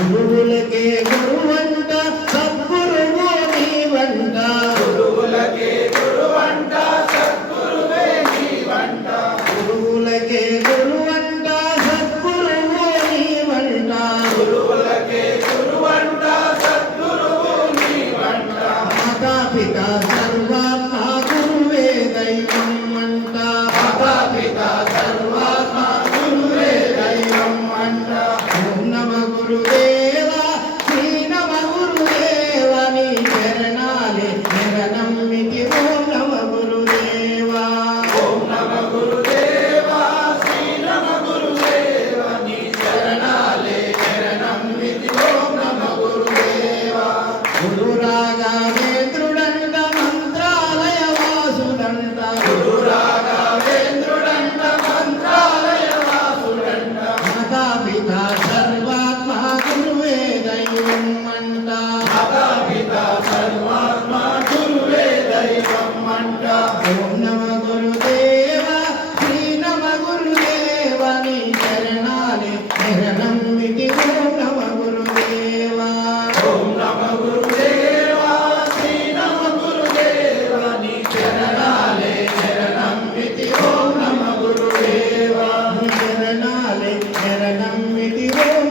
గురువులకే గురువంట సద్గురువు నీవంట గురువులకే గురువంట సద్గురువే నీవంట గురువులకే గురువంట సద్గురువు నీవంట గురువులకే గురువంట సద్గురువు నీవంట మాతాపిత సర్వాత్మ గురువే దైవం అంట మాతాపిత సర్వాత్మ గురువే దైవం అంట ఓం నమ గురుదేవా శ్రీ నమ గురుదేవా నీ చరణాలే శరణమితి ఓం నమ గురుదేవా ఓం నమ గురుదేవా శ్రీ నమ గురుదేవా నీ చరణాలే శరణమితి ఓం నమ గురుదేవా గురు రాఘవేంద్రుడంట మంత్రాలయ వాసుడంట గురు రాఘవేంద్రుడంట మంత్రాలయ వాసుడంట మాతాపిత సర్వాత్మ గురువే దైవం అంట మాతాపిత సర్వాత్మ గురువే దైవం అంట ఓం నమ గురుదేవా శ్రీ నమ గురుదేవా నీ చరణాలే శరణమితి ఓం నమ గురుదేవా ఓం నమ గురుదేవా శ్రీ నమ గురుదేవా నీ చరణాలే శరణమితి ఓం నమ గురుదేవా నీ చరణాలే శరణమితి ఓం